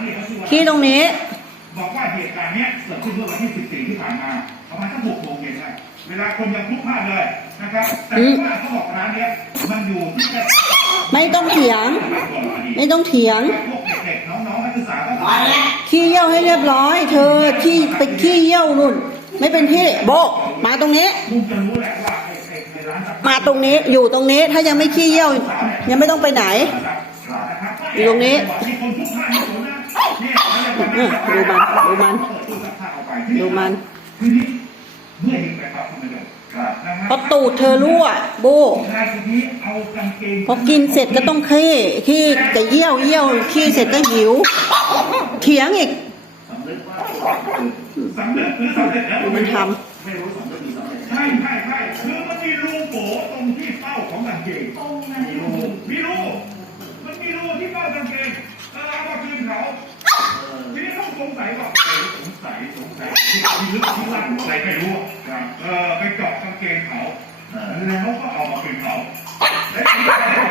ที่เขาชื่อว่าขี้ตรงนี้ บอกว่าเหตุการณ์เนี้ยเกิดขึ้นเมื่อวันที่ 14 ที่ผ่านมาประมาณสักหกโมงเย็นนะเวลาคนยังพลุกพล่านเลยนะครับแต่ว่าเขาบอกร้านเนี้ยมันอยู่ที่แค่ไม่ต้องเถียง ไม่ต้องเถียงพวกเด็กๆน้องๆนักศึกษาก็ขี้เยี่ยวให้เรียบร้อย เธอที่ไปขี้เยี่ยวนู่น ไม่เป็นที่โบะมาตรงนี้คุณจะรู้แหละว่าไอ้ไอ้ไอ้ร้านตัดมาตรงนี้อยู่ตรงนี้ถ้ายังไม่ขี้เยี่ยว ยังไม่ต้องไปไหน อยู่ตรงนี้มีค นพลุกพล่านอยู่นะเนี่ยเออดูมันดูมันดูมันทีนี้เมื่อเห็นไปครับคุณผู้ชมครับนะฮะเพราะตูดเธอรั่วโบชายคนนี้เอากางเกงพอกินเสร็จก็ต้องขี้ขี้จะเยี่ยวเยี่ยวขี้เสร็จก็หิว เถียงอีกสำเร็จหรือสำเร็จแล้วดูมันทไม่รู้สำเร็จหรือสำเร็จใช่ใช่ใช่คือมันมีรูโบตรงที่เป้าของกางเกงตรงนั้นมีรูมีรูมันมีรูที่เป้ากางเกงแล้วเราก็คืนเขาทีนี้เขาส งสัยว่าเออสงสัยสงสัยที่ที่ลึกที่ลั่นอะไรไม่รู้อะครับเออไปเจาะ